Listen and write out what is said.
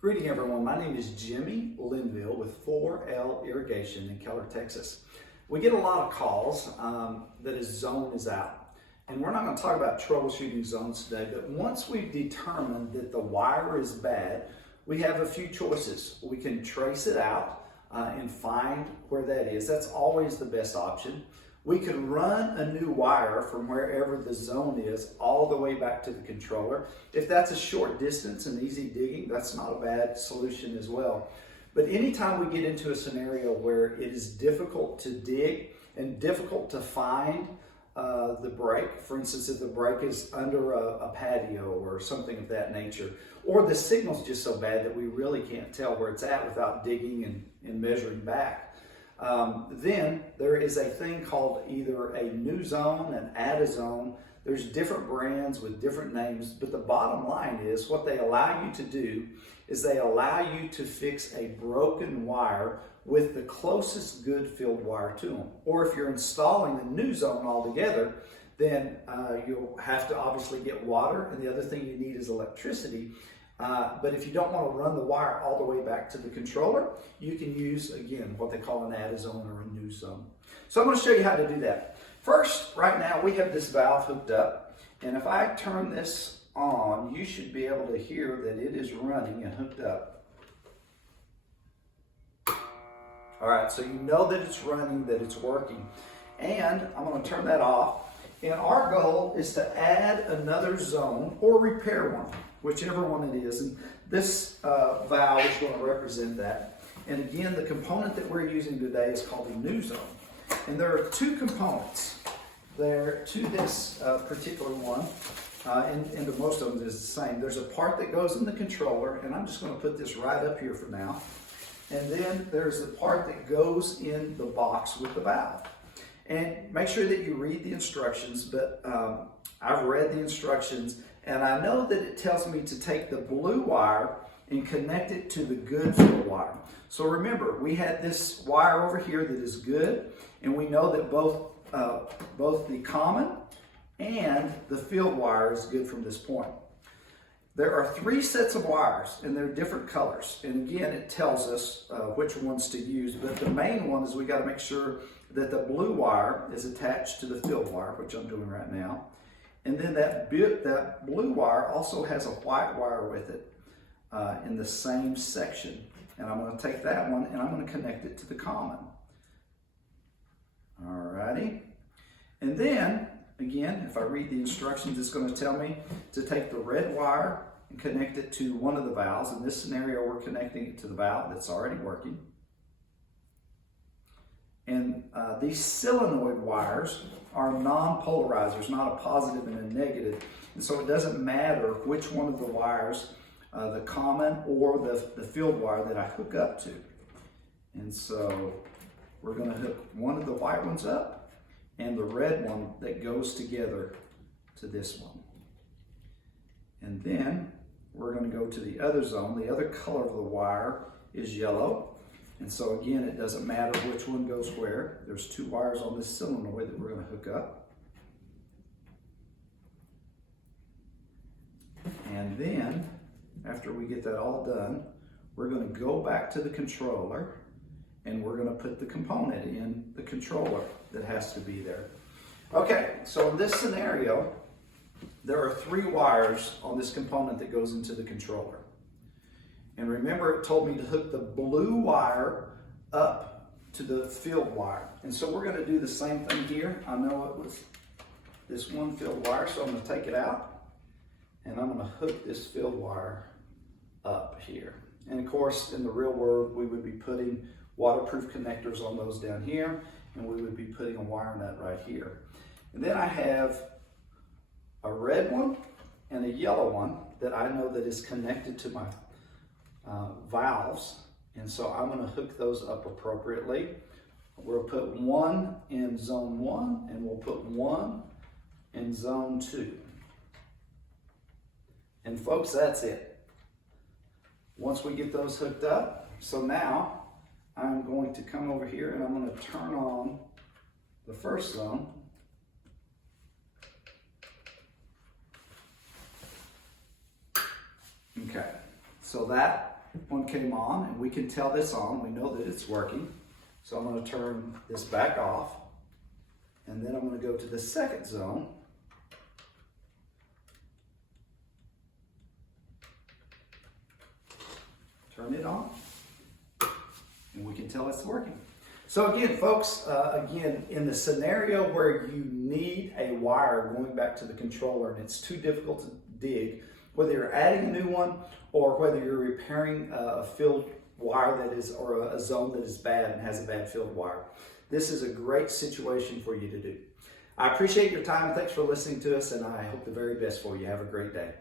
Greeting everyone, my name is Jimmy Linville with 4L Irrigation in Keller, Texas. We get a lot of calls that a zone is out. And we're not going to talk about troubleshooting zones today, but once we've determined that the wire is bad, we have a few choices. We can trace it out and find where that is. That's always the best option. We could run a new wire from wherever the zone is all the way back to the controller. If that's a short distance and easy digging, that's not a bad solution as well. But anytime we get into a scenario where it is difficult to dig and difficult to find the break, for instance, if the break is under a patio or something of that nature, or the signal's just so bad that we really can't tell where it's at without digging and measuring back, then there is a thing called either a new zone, an add a zone. There's different brands with different names, but the bottom line is what they allow you to do is they allow you to fix a broken wire with the closest good field wire to them. Or if you're installing a new zone altogether, then you'll have to obviously get water, and the other thing you need is electricity. But if you don't want to run the wire all the way back to the controller, you can use, again, what they call an add a zone or a new zone. So I'm going to show you how to do that. First, right now, we have this valve hooked up, and if I turn this on, you should be able to hear that it is running and hooked up. All right, so you know that it's running, that it's working. And I'm going to turn that off. And our goal is to add another zone or repair one, whichever one it is. And this valve is going to represent that. And again, the component that we're using today is called a new zone. And there are two components there to this particular one. And to most of them is the same. There's a part that goes in the controller, and I'm just going to put this right up here for now. And then there's the part that goes in the box with the valve. And make sure that you read the instructions, but I've read the instructions, and I know that it tells me to take the blue wire and connect it to the good field wire. So remember, we had this wire over here that is good, and we know that both the common and the field wire is good from this point. There are three sets of wires, and they're different colors. And again, it tells us which ones to use, but the main one is we got to make sure that the blue wire is attached to the field wire, which I'm doing right now. And then that blue wire also has a white wire with it in the same section. And I'm going to take that one and I'm going to connect it to the common. Alrighty. And then, again, if I read the instructions, it's going to tell me to take the red wire and connect it to one of the valves. In this scenario, we're connecting it to the valve that's already working. And these solenoid wires are non-polarizers, not a positive and a negative. And so it doesn't matter which one of the wires, the common or the field wire that I hook up to. And so we're going to hook one of the white ones up and the red one that goes together to this one. And then we're going to go to the other zone. The other color of the wire is yellow. And so again, it doesn't matter which one goes where. There's two wires on this solenoid that we're going to hook up. And then, after we get that all done, we're going to go back to the controller and we're going to put the component in the controller that has to be there. Okay, so in this scenario, there are three wires on this component that goes into the controller. And remember, it told me to hook the blue wire up to the field wire. And so we're going to do the same thing here. I know it was this one field wire, so I'm going to take it out and I'm going to hook this field wire up here. And of course, in the real world, we would be putting waterproof connectors on those down here, and we would be putting a wire nut right here. And then I have a red one and a yellow one that I know that is connected to my valves, and so I'm going to hook those up appropriately. We'll put one in zone 1 and we'll put one in zone 2. And folks, that's it. Once we get those hooked up, so now I'm going to come over here and I'm going to turn on the first zone. Okay, so that one came on, and we can tell this on. We know that it's working. So I'm going to turn this back off, and then I'm going to go to the second zone. Turn it on, and we can tell it's working. So again, folks, in the scenario where you need a wire going back to the controller and it's too difficult to dig, whether you're adding a new one or whether you're repairing a filled wire that is, or a zone that is bad and has a bad filled wire, this is a great situation for you to do. I appreciate your time. Thanks for listening to us, and I hope the very best for you. Have a great day.